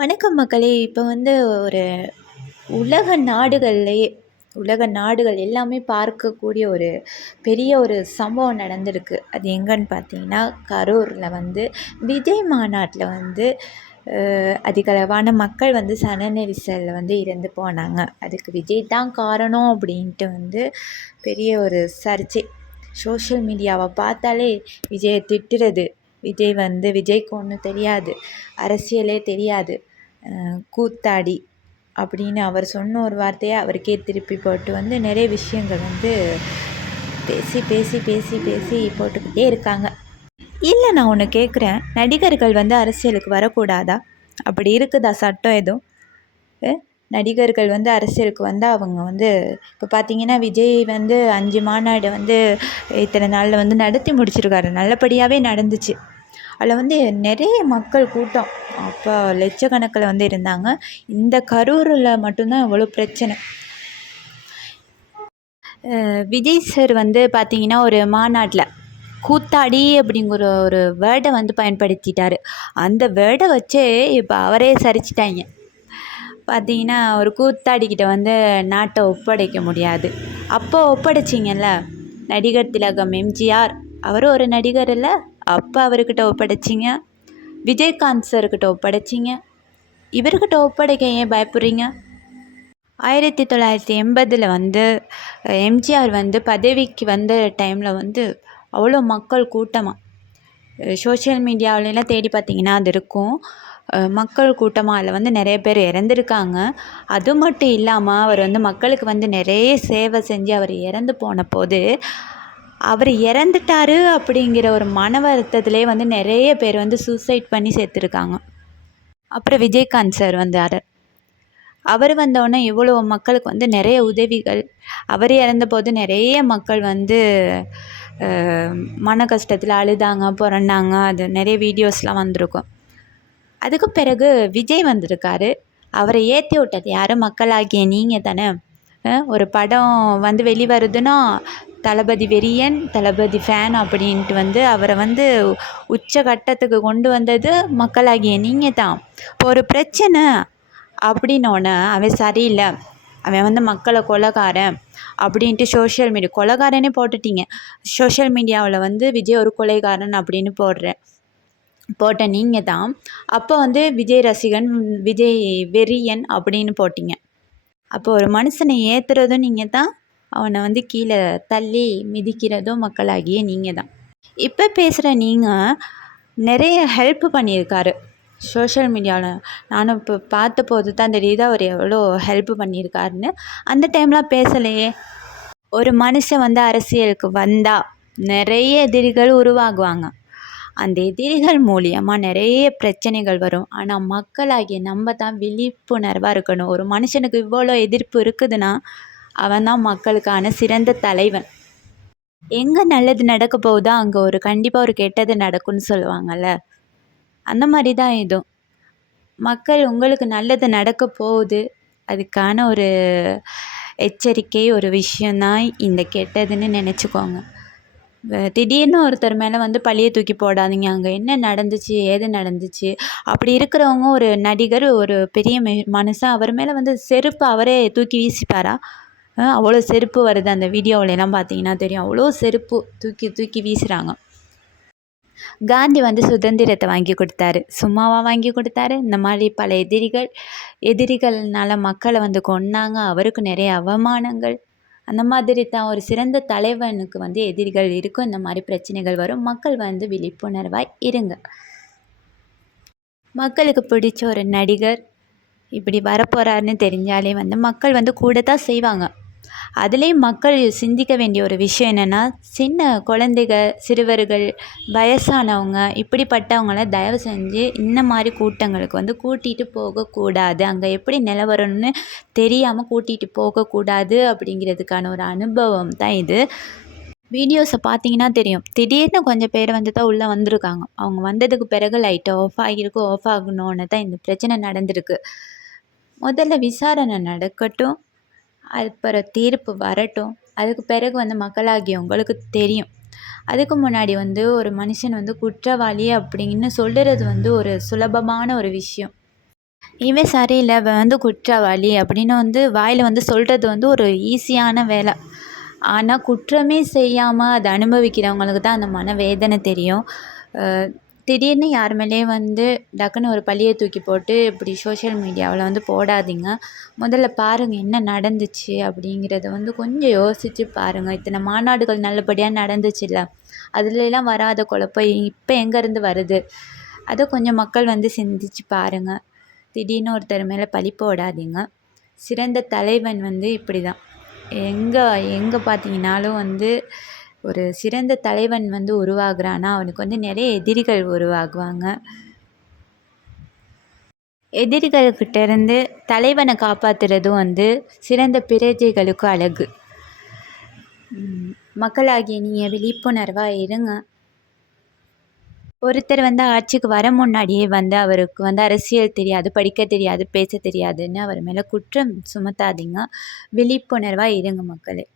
வணக்கம் மக்களே! இப்போ வந்து ஒரு உலக நாடுகள்லயே உலக நாடுகள் எல்லாமே பார்க்கக்கூடிய ஒரு பெரிய ஒரு சம்பவம் நடந்திருக்கு. அது எங்கன்னு பார்த்தீங்கன்னா, கரூரில் வந்து விஜய் மாநாட்டில் வந்து அதிகளவான மக்கள் வந்து சன நெரிசலில் வந்து இறந்து போனாங்க. அதுக்கு விஜய் தான் காரணம் அப்படின்ட்டு வந்து பெரிய ஒரு சர்ச்சை. சோஷியல் மீடியாவை பார்த்தாலே விஜயை திட்டுறது, விஜய்க்கு ஒன்றும் தெரியாது, அரசியலே தெரியாது, கூத்தாடி அப்படின்னு அவர் சொன்ன ஒரு வார்த்தையை அவருக்கே திருப்பி போட்டு வந்து நிறைய விஷயங்கள் வந்து பேசி பேசி பேசி பேசி போட்டுக்கிட்டே இருக்காங்க. இல்லை, நான் ஒன்று கேட்குறேன், நடிகர்கள் வந்து அரசியலுக்கு வரக்கூடாதா? அப்படி இருக்குதா சட்டம் எதுவும்? நடிகர்கள் வந்து அரசியலுக்கு வந்தால் அவங்க வந்து இப்போ பார்த்தீங்கன்னா, விஜய் வந்து 5 மாநாடு வந்து இத்தனை நாளில் வந்து நடத்தி முடிச்சிருக்காரு. நல்லபடியாகவே நடந்துச்சு. அதில் வந்து நிறைய மக்கள் கூட்டம், அப்போ லட்சக்கணக்கில் வந்து இருந்தாங்க. இந்த கரூரில் மட்டும்தான் இவ்வளோ பிரச்சனை. விஜய் சார் வந்து பார்த்திங்கன்னா, ஒரு மாநாட்டில் கூத்தாடி அப்படிங்கிற ஒரு வேர்டை வந்து பயன்படுத்திட்டார். அந்த வேர்டை வச்சே இப்போ அவரே சரிச்சிட்டாங்க. பார்த்திங்கன்னா, ஒரு கூத்தாடிக்கிட்ட வந்து நாட்டை ஒப்படைக்க முடியாது. அப்போ ஒப்படைச்சிங்கல்ல, நடிகர் திலகம் எம்ஜிஆர், அவரும் ஒரு நடிகர் இல்லை, அப்போ அவர்கிட்ட ஒப்படைச்சிங்க. விஜயகாந்த் சார்கிட்ட ஒப்படைச்சிங்க. இவர்கிட்ட ஒப்படைக்க ஏன் பயப்படுறீங்க? 1980 வந்து எம்ஜிஆர் வந்து பதவிக்கு வந்த டைமில் வந்து அவ்வளோ மக்கள் கூட்டமாக, சோஷியல் மீடியாவிலலாம் தேடி பார்த்திங்கன்னா அது இருக்கும். மக்கள் கூட்டமாக அதில் வந்து நிறைய பேர் இறந்துருக்காங்க. அது மட்டும் இல்லாமல் அவர் வந்து மக்களுக்கு வந்து நிறைய சேவை செஞ்சு அவர் இறந்து போன போது, அவர் இறந்துட்டாரு அப்படிங்கிற ஒரு மன வருத்தத்திலே வந்து நிறைய பேர் வந்து சூசைட் பண்ணி செத்துருக்காங்க. அப்புறம் விஜயகாந்த் சார் வந்தார். அவர் வந்தோடனே இவ்வளோ மக்களுக்கு வந்து நிறைய உதவிகள். அவர் இறந்தபோது நிறைய மக்கள் வந்து மன கஷ்டத்தில் அழுதாங்க, புரண்டாங்க. அது நிறைய வீடியோஸ்லாம் வந்திருக்கும். அதுக்கு பிறகு விஜய் வந்திருக்காரு. அவரை ஏற்றி விட்டது யார்? மக்களாகிய நீங்கள் தானே. ஒரு படம் வந்து வெளிவருதுன்னா தளபதி வெறியன், தளபதி ஃபேன் அப்படின்ட்டு வந்து அவரை வந்து உச்சகட்டத்துக்கு கொண்டு வந்தது மக்களாகிய நீங்கள் தான். இப்போ ஒரு பிரச்சனை அப்படின்னோடனே அவன் சரியில்லை, அவன் வந்து மக்களை கொலைகாரன் அப்படின்ட்டு சோஷியல் மீடியா கொலைகாரனே போட்டுட்டீங்க. சோஷியல் மீடியாவில் வந்து விஜய் ஒரு கொலைகாரன் அப்படின்னு போட்ட நீங்கள் தான் அப்போ வந்து விஜய் ரசிகன், விஜய் வெறியன் அப்படின்னு போட்டிங்க. அப்போ ஒரு மனுஷனை ஏற்றுறதும் நீங்கள் தான், அவனை வந்து கீழே தள்ளி மிதிக்கிறதும் மக்களாகிய நீங்கள் தான். இப்போ பேசுகிற நீங்கள் நிறைய ஹெல்ப் பண்ணியிருக்காரு சோஷியல் மீடியாவில். நானும் இப்போ பார்த்தபோது தான் தெரியுது அவர் எவ்வளோ ஹெல்ப் பண்ணியிருக்காருன்னு. அந்த டைம்லாம் பேசலையே. ஒரு மனுஷன் வந்து அரசியலுக்கு வந்தால் நிறைய எதிரிகள் உருவாகுவாங்க. அந்த எதிரிகள் மூலியமாக நிறைய பிரச்சனைகள் வரும். ஆனால் மக்களாகிய நம்ம தான் விழிப்புணர்வாக இருக்கணும். ஒரு மனுஷனுக்கு இவ்வளோ எதிர்ப்பு இருக்குதுன்னா அவன் தான் மக்களுக்கான சிறந்த தலைவன். எங்கே நல்லது நடக்க போகுதோ அங்கே கண்டிப்பாக ஒரு கெட்டது நடக்கும்னு சொல்லுவாங்கள்ல, அந்த மாதிரி தான் இதுவும். மக்கள் உங்களுக்கு நல்லது நடக்க போகுது, அதுக்கான ஒரு எச்சரிக்கை, ஒரு விஷயந்தான் இந்த கெட்டதுன்னு நினச்சிக்கோங்க. திடீர்னு ஒருத்தர் மேலே வந்து பழியை தூக்கி போடாதீங்க. அங்கே என்ன நடந்துச்சு, ஏது நடந்துச்சு? அப்படி இருக்கிறவங்க ஒரு நடிகர், ஒரு பெரிய மனுஷன், அவர் மேலே வந்து செருப்பு அவரே தூக்கி வீசிப்பாரா? அவ்வளோ செருப்பு வருது. அந்த வீடியோவிலலாம் பார்த்தீங்கன்னா தெரியும். அவ்வளோ செருப்பு தூக்கி தூக்கி வீசுகிறாங்க. காந்தி வந்து சுதந்திரத்தை வாங்கி கொடுத்தாரு. சும்மாவா வாங்கி கொடுத்தாரு? இந்த மாதிரி பல எதிரிகள்னால மக்களை வந்து கொன்னாங்க. அவருக்கு நிறைய அவமானங்கள். அந்த மாதிரி தான் ஒரு சிறந்த தலைவனுக்கு வந்து எதிரிகள் இருக்கும். இந்த மாதிரி பிரச்சனைகள் வரும். மக்கள் வந்து விழிப்புணர்வாக இருங்க. மக்களுக்கு பிடிச்ச ஒரு நடிகர் இப்படி வரப்போகிறாருன்னு தெரிஞ்சாலே வந்து மக்கள் வந்து கூட தான் செய்வாங்க. அதுலேயும் மக்கள் சிந்திக்க வேண்டிய ஒரு விஷயம் என்னென்னா, சின்ன குழந்தைகள், சிறுவர்கள், வயசானவங்க, இப்படிப்பட்டவங்கள தயவு செஞ்சு இந்த மாதிரி கூட்டங்களுக்கு வந்து கூட்டிகிட்டு போகக்கூடாது. அங்கே எப்படி நிலவரம்னு தெரியாமல் கூட்டிகிட்டு போகக்கூடாது அப்படிங்கிறதுக்கான ஒரு அனுபவம் தான் இது. வீடியோஸை பார்த்தீங்கன்னா தெரியும். திடீர்னு கொஞ்சம் பேர் வந்து தான் உள்ளே வந்திருக்காங்க. அவங்க வந்ததுக்கு பிறகு லைட்டாக ஆஃப் ஆகியிருக்கு. ஆஃப் ஆகணுன்னு தான் இந்த பிரச்சனை நடந்திருக்கு. முதல்ல விசாரணை நடக்கட்டும், அப்புறம் தீர்ப்பு வரட்டும். அதுக்கு பிறகு வந்து மக்களாகியவங்களுக்கு தெரியும். அதுக்கு முன்னாடி வந்து ஒரு மனுஷன் வந்து குற்றவாளி அப்படின்னு சொல்லுறது வந்து ஒரு சுலபமான ஒரு விஷயம். இவன் சரியில்லை, இவன் வந்து குற்றவாளி அப்படின்னு வந்து வாயில் வந்து சொல்கிறது வந்து ஒரு ஈஸியான வேலை. ஆனால் குற்றமே செய்யாமல் அதை அனுபவிக்கிறவங்களுக்கு தான் அந்த மனவேதனை தெரியும். திடீர்னு யார் மேலேயும் வந்து டக்குன்னு ஒரு பழியை தூக்கி போட்டு இப்படி சோஷியல் மீடியாவில் வந்து போடாதீங்க. முதல்ல பாருங்கள் என்ன நடந்துச்சு அப்படிங்கிறத வந்து கொஞ்சம் யோசித்து பாருங்கள். இத்தனை மாநாடுகள் நல்லபடியாக நடந்துச்சுல்ல, அதுலலாம் வராத குழப்பம் இப்போ எங்கேருந்து வருது? அதை கொஞ்சம் மக்கள் வந்து சிந்திச்சு பாருங்கள். திடீர்னு ஒருத்தர் மேலே பழி போடாதீங்க. சிறந்த தலைவன் வந்து இப்படி தான். எங்கே பார்த்தீங்கன்னாலும் வந்து ஒரு சிறந்த தலைவன் வந்து உருவாகுறான்னா அவனுக்கு வந்து நிறைய எதிரிகள் உருவாகுவாங்க. எதிரிகள்கிட்ட இருந்து தலைவனை காப்பாற்றுறதும் வந்து சிறந்த பிரஜைகளுக்கு அழகு. மக்களாகிய நீங்கள் விழிப்புணர்வாக இருங்க. ஒருத்தர் வந்து ஆட்சிக்கு வர முன்னாடியே வந்து அவருக்கு வந்து அரசியல் தெரியாது, படிக்க தெரியாது, பேச தெரியாதுன்னு அவர் மேலே குற்றம் சுமத்தாதீங்க. விழிப்புணர்வாக இருங்க மக்களே.